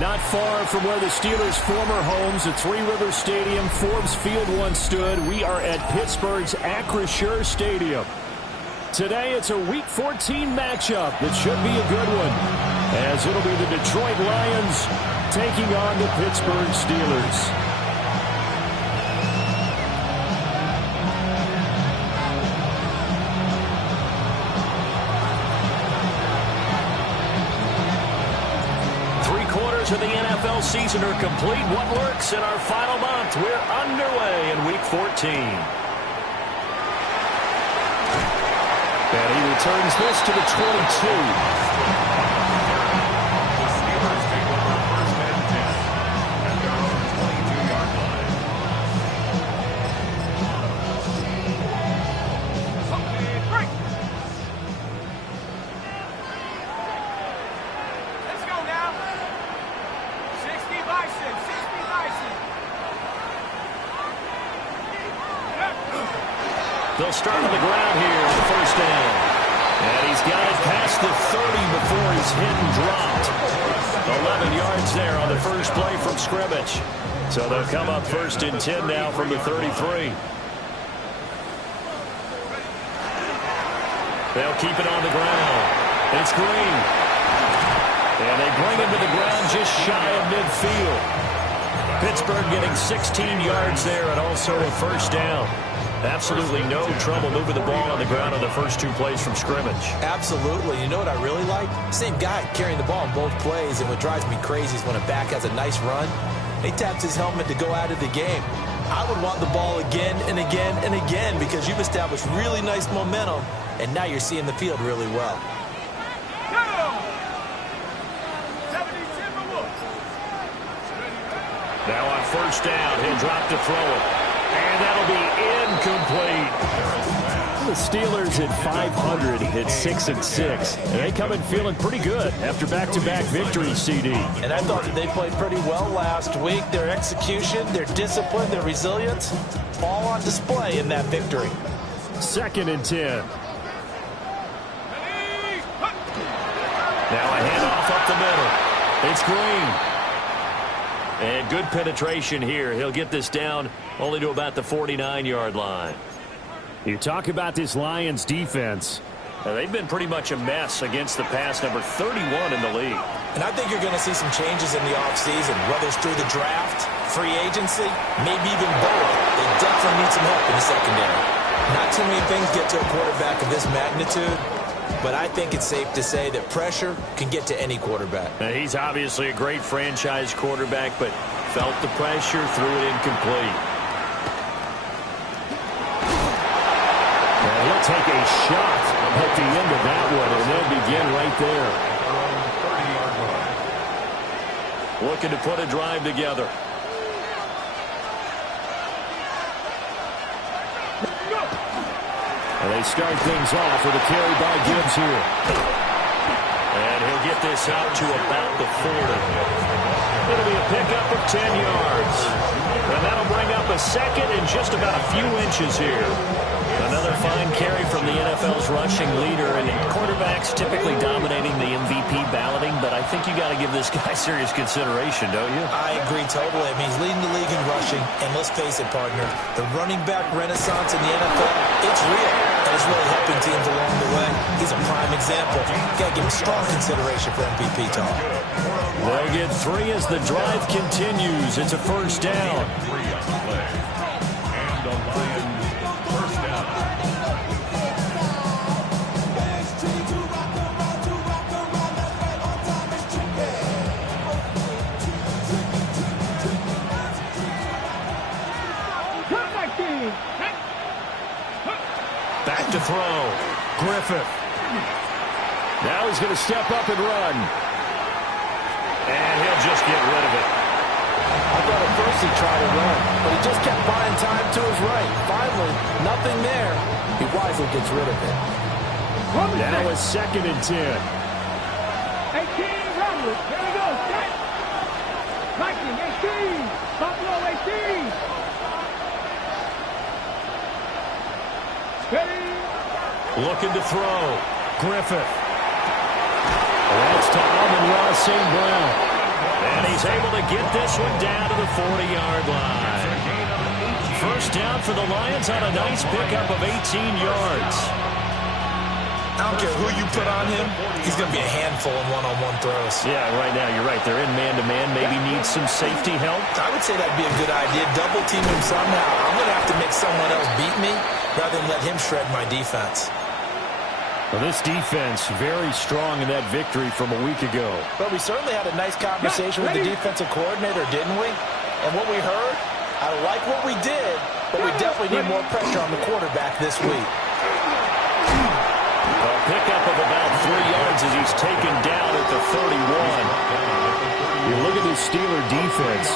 Not far from where the Steelers' former homes at Three Rivers Stadium, Forbes Field once stood, we are at Pittsburgh's Acrisure Stadium. Today, it's a Week 14 matchup that should be a good one, as it'll be the Detroit Lions taking on the Pittsburgh Steelers. Of the NFL season are complete. What lurks in our final month? We're underway in Week 14. And he returns this to the 22. They'll start on the ground here on the first down. And he's got it past the 30 before he's hit and dropped. 11 yards there on the first play from scrimmage. So they'll come up first and 10 now from the 33. They'll keep it on the ground. It's Green. And they bring him to the ground just shy of midfield. Pittsburgh getting 16 yards there and also a first down. Absolutely no trouble moving the ball on the ground on the first two plays from scrimmage. Absolutely. You know what I really like? Same guy carrying the ball in both plays, and what drives me crazy is when a back has a nice run, he taps his helmet to go out of the game. I would want the ball again and again and again because you've established really nice momentum, and now you're seeing the field really well. Now on first down, he'll drop to throw it. And that'll be incomplete. The Steelers at 500 hit 6-6. And they come in feeling pretty good after back-to-back victories, CD. And I thought that they played pretty well last week. Their execution, their discipline, their resilience, all on display in that victory. 2nd and 10. Now a handoff up the middle. It's Green. And good penetration here. He'll get this down only to about the 49-yard line. You talk about this Lions defense. They've been pretty much a mess against the pass, number 31 in the league. And I think you're going to see some changes in the offseason, whether it's through the draft, free agency, maybe even both. They definitely need some help in the secondary. Not too many things get to a quarterback of this magnitude, but I think it's safe to say that pressure can get to any quarterback. Now, he's obviously a great franchise quarterback, but felt the pressure, threw it incomplete. And he'll take a shot at the end of that one, and they'll begin right there. 30-yard line. Looking to put a drive together. And they start things off with a carry by Gibbs here. And he'll get this out to about the 40. It'll be a pickup of 10 yards. And that'll bring up a second and just about a few inches here. Another fine carry from the NFL's rushing leader, and quarterbacks typically dominating the MVP balloting, but I think you got to give this guy serious consideration, don't you? I agree totally. I mean, he's leading the league in rushing, and let's face it, partner, the running back renaissance in the NFL, it's real, and it's really helping teams along the way. He's a prime example. Got to give him strong consideration for MVP talk. They'll get 3 as the drive continues. It's a first down. Back to throw. Griffith. Now he's going to step up and run. And he'll just get rid of it. I thought at first he tried to run, but he just kept buying time to his right. Finally, nothing there. He wisely gets rid of it. Now it's 2nd and 10. 18, Romulus. Here we go. Set. Viking, 18. Buffalo, 18. Ready. Looking to throw. Griffith. That's to Amon-Ra St. Brown. And he's able to get this one down to the 40-yard line. First down for the Lions on a nice pickup of 18 yards. I don't care who you put on him, he's going to be a handful in one-on-one throws. Yeah, right now you're right. They're in man-to-man. Maybe needs some safety help. I would say that'd be a good idea. Double team him somehow. I'm going to have to make someone else beat me rather than let him shred my defense. Well, this defense very strong in that victory from a week ago. But we certainly had a nice conversation with the defensive coordinator, didn't we? And what we heard, I like what we did, but we definitely need more pressure on the quarterback this week. A pickup of about 3 yards as he's taken down at the 31. You look at this Steeler defense.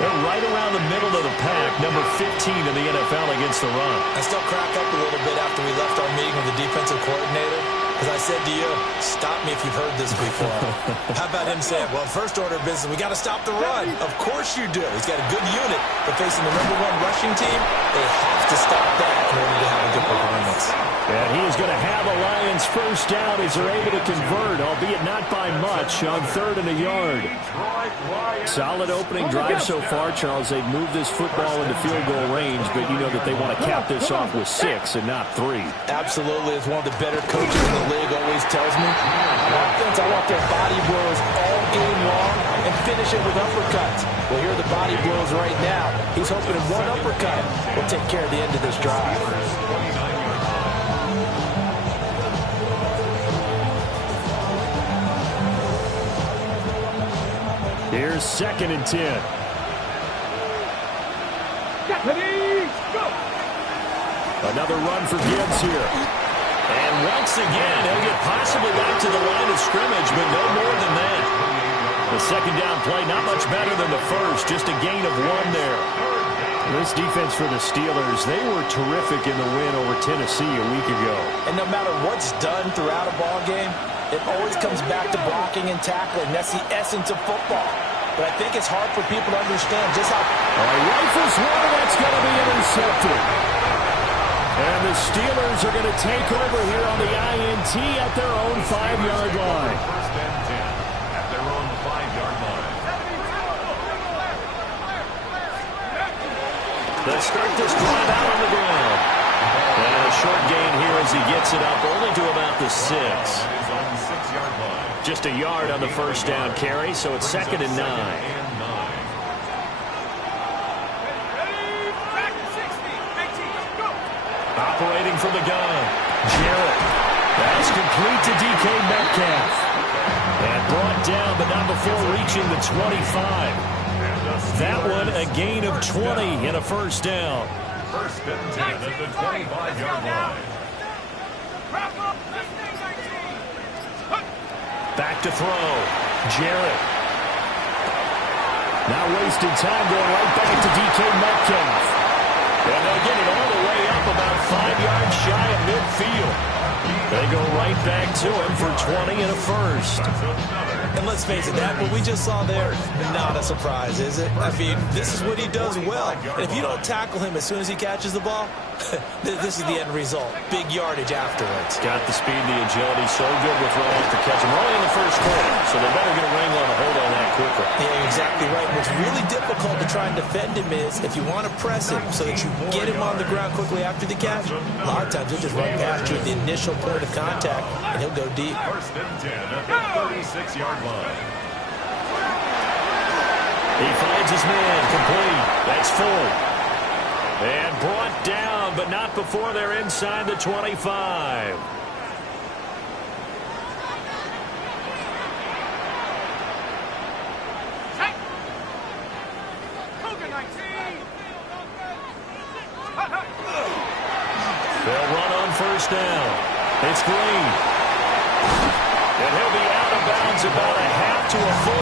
They're right around the middle of the pack, number 15 in the NFL against the run. I still crack up a little bit after we left our meeting with the defensive coordinator, because I said to you, stop me if you've heard this before. How about him saying, well, first order of business, we got to stop the run. Of course you do. He's got a good unit, but facing the #1 rushing team, they have to stop that in order to have a good performance. And he is going to have a Lions first down as they're able to convert, albeit not by much, on 3rd and a yard. Solid opening drive so far, Charles. They've moved this football into field goal range, but you know that they want to cap this off with 6 and not 3. Absolutely. As one of the better coaches in the league always tells me, offense, I want their body blows all game long and finish it with uppercuts. Well, here are the body blows right now. He's hoping in one uppercut will take care of the end of this drive. Here's 2nd and 10. Another run for Gibbs here. And once again, he'll get possibly back to the line of scrimmage, but no more than that. The second down play, not much better than the first, just a gain of 1 there. This defense for the Steelers, they were terrific in the win over Tennessee a week ago. And no matter what's done throughout a ball game, it always comes back to blocking and tackling. That's the essence of football. But I think it's hard for people to understand just how... Rifles one, that's going to be intercepted. And the Steelers are going to take over here on the INT at their own 5-yard line. First and 10 at their own 5-yard line. They'll start this drive out on the ground. And a short gain here as he gets it up only to about the 6. Just a yard on the first down carry, so it's 2nd and 9. Operating from the gun, Jarrett. That's complete to DK Metcalf. And brought down, but not before reaching the 25. That one a gain of 20 and a first down. First and 10 at the 25-yard line. Back to throw. Jarrett. Now wasting time going right back to DK Metcalf. And they'll get it all the way up about 5 yards shy of midfield. They go right back to him for 20 and a first. And let's face it, that what we just saw there, not a surprise, is it? I mean, this is what he does well. And if you don't tackle him as soon as he catches the ball, this is the end result. Big yardage afterwards. Got the speed, the agility, so good with running after catch. We're only in the first quarter, so they better get a wrangle and a hold on that quicker. Yeah, exactly right. What's really difficult to try and defend him is if you want to press him so that you get him on the ground quickly after the catch, a lot of times he'll just run past you at the initial point of contact, and he'll go deep. First and 10 at the 36-yard line. He finds his man, complete. That's full. And brought down, but not before they're inside the 25. They'll run on first down. It's Green. And he'll be out of bounds about a half to a full.